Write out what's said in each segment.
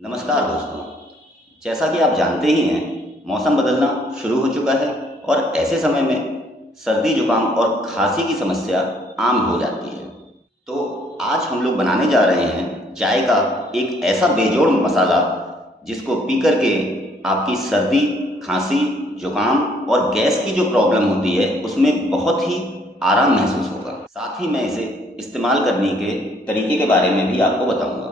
नमस्कार दोस्तों, जैसा कि आप जानते ही हैं, मौसम बदलना शुरू हो चुका है और ऐसे समय में सर्दी जुकाम और खांसी की समस्या आम हो जाती है। तो आज हम लोग बनाने जा रहे हैं चाय का एक ऐसा बेजोड़ मसाला जिसको पी करके आपकी सर्दी, खांसी, जुकाम और गैस की जो प्रॉब्लम होती है उसमें बहुत ही आराम महसूस होगा। साथ ही मैं इसे इस्तेमाल करने के तरीके के बारे में भी आपको बताऊंगा।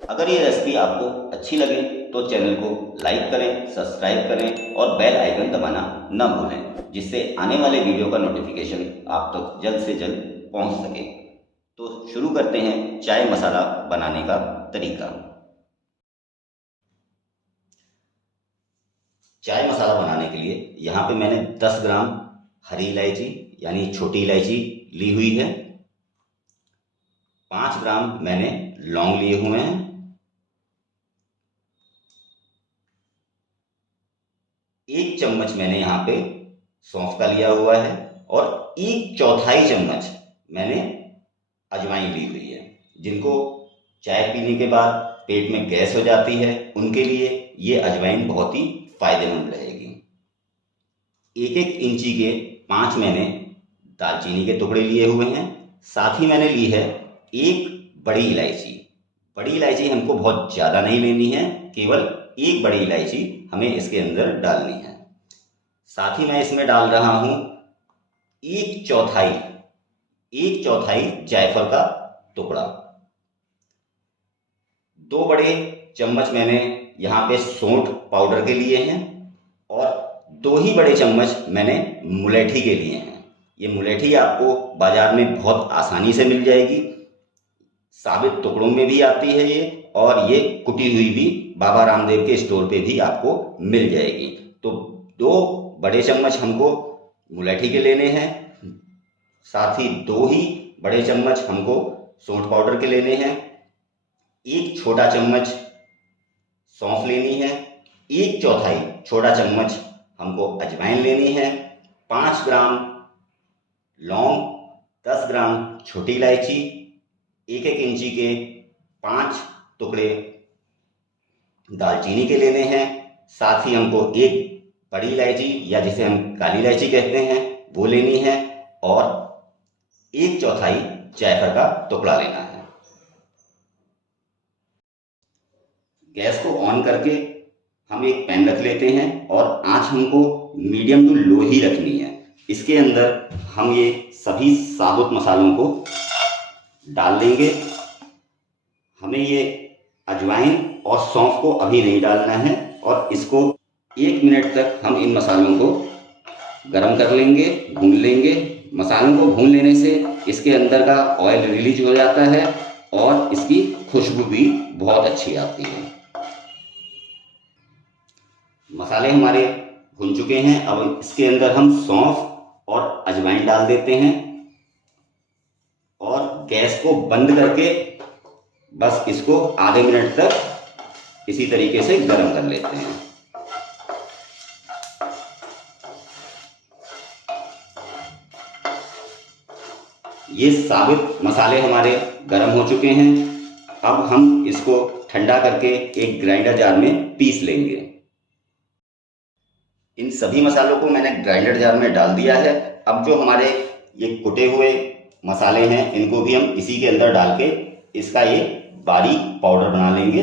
अगर ये रेसिपी आपको अच्छी लगे तो चैनल को लाइक करें, सब्सक्राइब करें और बेल आइकन दबाना न भूलें, जिससे आने वाले वीडियो का नोटिफिकेशन आप तक जल्द से जल्द पहुंच सके। तो शुरू करते हैं चाय मसाला बनाने का तरीका। चाय मसाला बनाने के लिए यहाँ पे मैंने 10 ग्राम हरी इलायची यानी छोटी इलायची ली हुई है। 5 ग्राम मैंने लौंग लिए हुए हैं। 1 चम्मच मैंने यहाँ पे सौंफ का लिया हुआ है और 1/4 चम्मच मैंने अजवाइन ली हुई है। जिनको चाय पीने के बाद पेट में गैस हो जाती है उनके लिए ये अजवाइन बहुत ही फायदेमंद रहेगी। 1-1 इंची के 5 मैंने दालचीनी के टुकड़े लिए हुए हैं। साथ ही मैंने ली है 1 बड़ी इलायची। बड़ी इलायची हमको बहुत ज़्यादा नहीं लेनी है, केवल 1 बड़ी इलायची हमें इसके अंदर डालनी है। साथ ही मैं इसमें डाल रहा हूँ 1/4 जायफल का टुकड़ा। 2 बड़े चम्मच मैंने यहाँ पे सौंठ पाउडर के लिए हैं और 2 ही बड़े चम्मच मैंने मुलेठी के लिए हैं। ये मुलेठी आपको बाजार में बहुत आसानी से मिल जाएगी, साबित टुकड़ों में भी आती है ये, और ये कुटी हुई भी बाबा रामदेव के स्टोर पे भी आपको मिल जाएगी। तो 2 बड़े चम्मच हमको मुलेठी के लेने हैं, साथ ही 2 ही बड़े चम्मच हमको सौंठ पाउडर के लेने हैं। 1 छोटा चम्मच सौंफ लेनी है। 1/4 छोटा चम्मच हमको अजवाइन लेनी है। 5 ग्राम लौंग, 10 ग्राम छोटी इलायची, 1-1 इंची के 5 टुकड़े दालचीनी के लेने हैं। साथ ही हमको 1 बड़ी इलायची या जिसे हम काली इलायची कहते हैं वो लेनी है और 1/4 जायफल का टुकड़ा लेना है। गैस को ऑन करके हम एक पैन रख लेते हैं और आंच हमको मीडियम टू लो ही रखनी है। इसके अंदर हम ये सभी साबुत मसालों को डाल देंगे। हमें ये अजवाइन और सौंफ को अभी नहीं डालना है और इसको 1 मिनट तक हम इन मसालों को गरम कर लेंगे, भून लेंगे। मसालों को भून लेने से इसके अंदर का ऑयल रिलीज हो जाता है और इसकी खुशबू भी बहुत अच्छी आती है। मसाले हमारे भुन चुके हैं। अब इसके अंदर हम सौंफ और अजवाइन डाल देते हैं और गैस को बंद करके बस इसको आधे मिनट तक इसी तरीके से गर्म कर लेते हैं। ये साबित मसाले हमारे गर्म हो चुके हैं। अब हम इसको ठंडा करके एक ग्राइंडर जार में पीस लेंगे। इन सभी मसालों को मैंने ग्राइंडर जार में डाल दिया है। अब जो हमारे ये कुटे हुए मसाले हैं इनको भी हम इसी के अंदर डाल के इसका ये बारीक पाउडर बना लेंगे।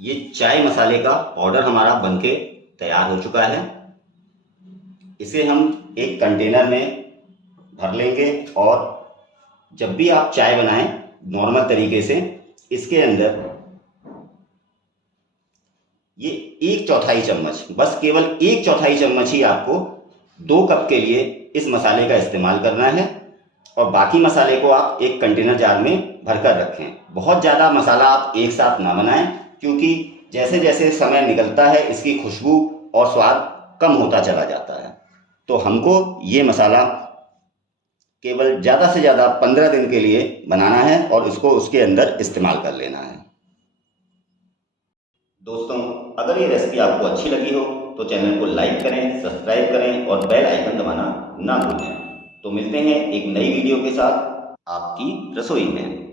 ये चाय मसाले का पाउडर हमारा बनके तैयार हो चुका है। इसे हम एक कंटेनर में भर लेंगे और जब भी आप चाय बनाएं नॉर्मल तरीके से इसके अंदर ये 1/4 चम्मच, बस केवल 1/4 चम्मच ही आपको 2 कप के लिए इस मसाले का इस्तेमाल करना है और बाकी मसाले को आप एक कंटेनर जार में भरकर रखें। बहुत ज़्यादा मसाला आप एक साथ ना बनाएं, क्योंकि जैसे जैसे समय निकलता है इसकी खुशबू और स्वाद कम होता चला जाता है। तो हमको ये मसाला केवल ज़्यादा से ज़्यादा 15 दिन के लिए बनाना है और उसको उसके अंदर इस्तेमाल कर लेना है। दोस्तों, अगर ये रेसिपी आपको अच्छी लगी हो तो चैनल को लाइक करें, सब्सक्राइब करें और बेल आइकन दबाना ना भूलें। तो मिलते हैं एक नई वीडियो के साथ आपकी रसोई में।